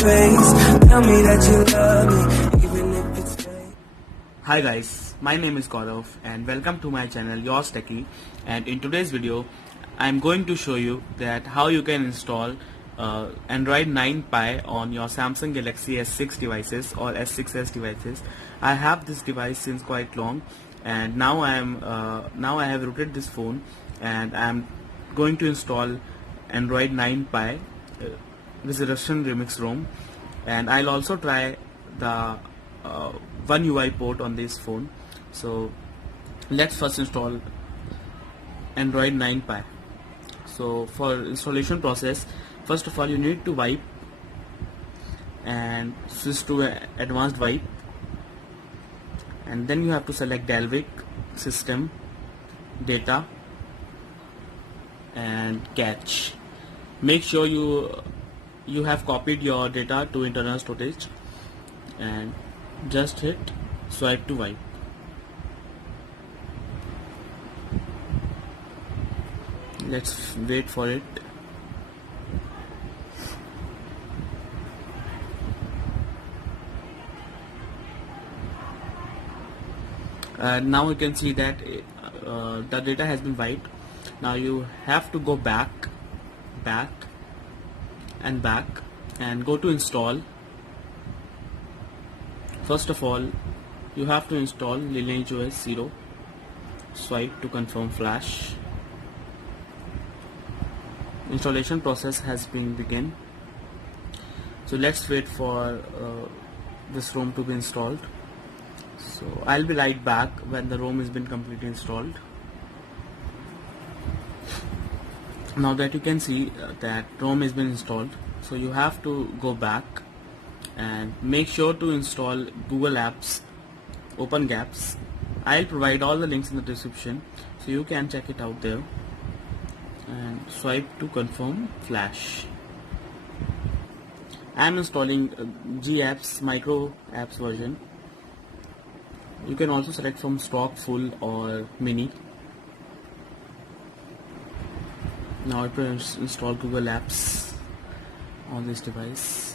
face. Tell me that you love me, even if it's fake. Hi guys, my name is Gaurav and welcome to my channel Yours Techie. And in today's video I am going to show you that how you can install Android 9 Pie on your Samsung Galaxy S6 devices or S6s devices. I have this device since quite long, and now I have rooted this phone and I am going to install Android 9 Pie with Russian Remix ROM, and I'll also try the One UI port on this phone. So let's first install Android 9 Pie. So for installation process, first of all you need to wipe and switch to advanced wipe, and then you have to select Dalvik, system, data and cache. Make sure you have copied your data to internal storage and just hit swipe to wipe. Let's wait for it. Now you can see that the data has been wiped. Now you have to go back and go to install. First of all, you have to install Lineage OS 0. Swipe to confirm flash. Installation process has been begun. So let's wait for this ROM to be installed. So I'll be right back when the ROM has been completely installed. Now that you can see that ROM has been installed, so you have to go back and make sure to install Google Apps Open Gaps. I'll provide all the links in the description so you can check it out there, and swipe to confirm flash. I am installing GApps Micro Apps version. You can also select from stock, full or mini. Now it will install Google Apps on this device.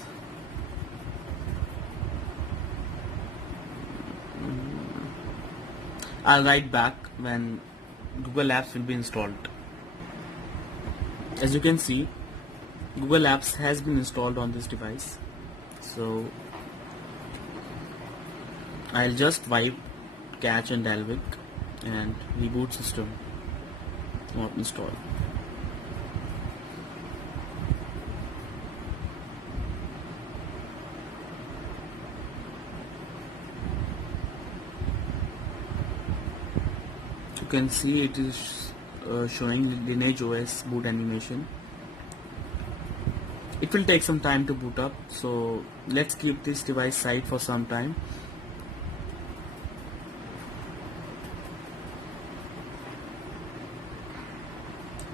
I'll write back when Google Apps will be installed. As you can see, Google Apps has been installed on this device. So I'll just wipe cache and Dalvik and reboot system. Not install. You can see it is showing Lineage OS boot animation. It will take some time to boot up, so let's keep this device aside for some time.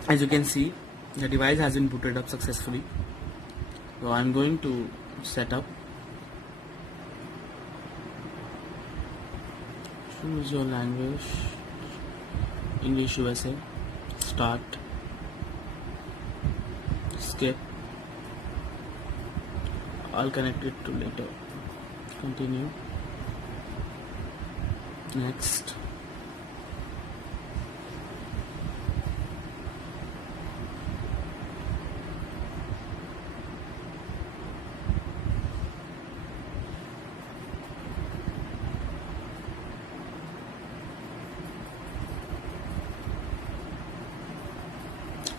As you can see, the device has been booted up successfully. So I'm going to set up. Choose your language. English USA. Start. Skip. I'll connect it to later. Continue. Next.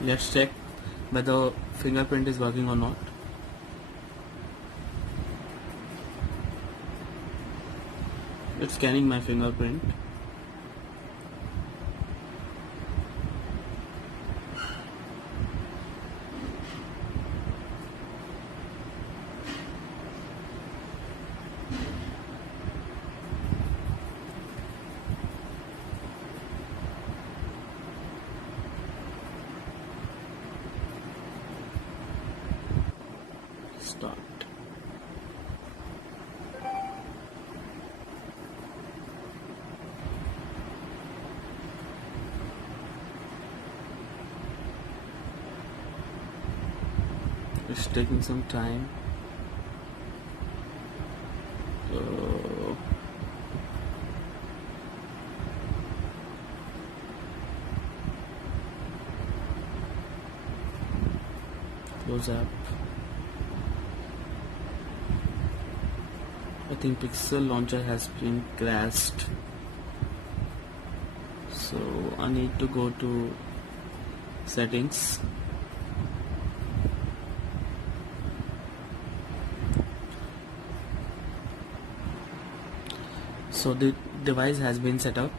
Let's check whether fingerprint is working or not. It's scanning my fingerprint. Start. It's taking some time. close up. I think Pixel launcher has been crashed, so I need to go to settings. So the device has been set up.